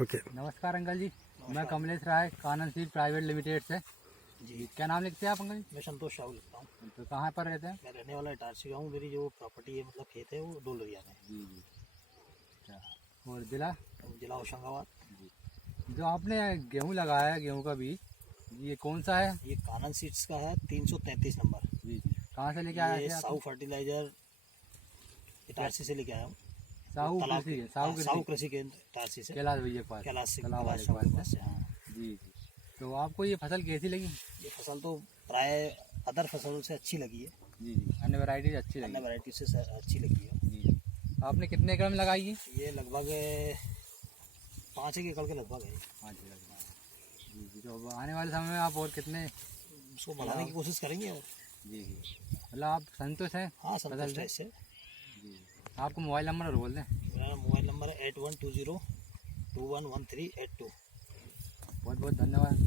Okay. नमस्कार uncle जी, मैं कमलेश राय कानन seed private limited से। जी, क्या नाम लिखते हैं आप अंकल मैं संतोष राव लिखता हूँ। जी? तो कहाँ पर रहते हैं? मैं रहने वाला इटारसी गाँव। मेरी जो प्रॉपर्टी है मतलब खेत है वो डोलरिया में है। जी जी। अच्छा, और जिला? जिला होशंगाबाद। जो आपने गेहूँ लगाया है, गेहूँ का बीज, ये कौन सा है? ये कानन सीड्स का है 333 नंबर। जी जी। कहाँ से लेके आए ये थे आप? साहू फर्टिलाइजर इटारसी से लेके आया हूँ। साहू तालाब कृषि के- है, साहू साहू कृषि, कृषि केंद्र इटारसी से, कैलाश भैया के पास, कैलाश से, तालाब वाले कैलाश के साहू के पास पास से। हाँ, से। जी जी। तो आपको ये फसल कैसी लगी? ये फसल तो प्राय अदर फसलों से अच्छी लगी है, जी जी, अन्य वैरायटीज अच्छी अन्य लगी? वैरायटी से अच्छी लगी है। जी जी। आपने कितने एकड़ में लगाई है? ये लगभग 5 एकड़ के लगभग है। 5 एकड़ में। जी जी। तो अब आने वाले समय में आप और कितने? उसको बढ़ाने की कोशिश करेंगे। और जी जी। मतलब आप संतुष्ट हैं? हाँ, फसल संतुष्ट से? है इससे। जी। आपको मोबाइल नंबर और बोल दें। मेरा मोबाइल नंबर है 8120211382। बहुत बहुत धन्यवाद।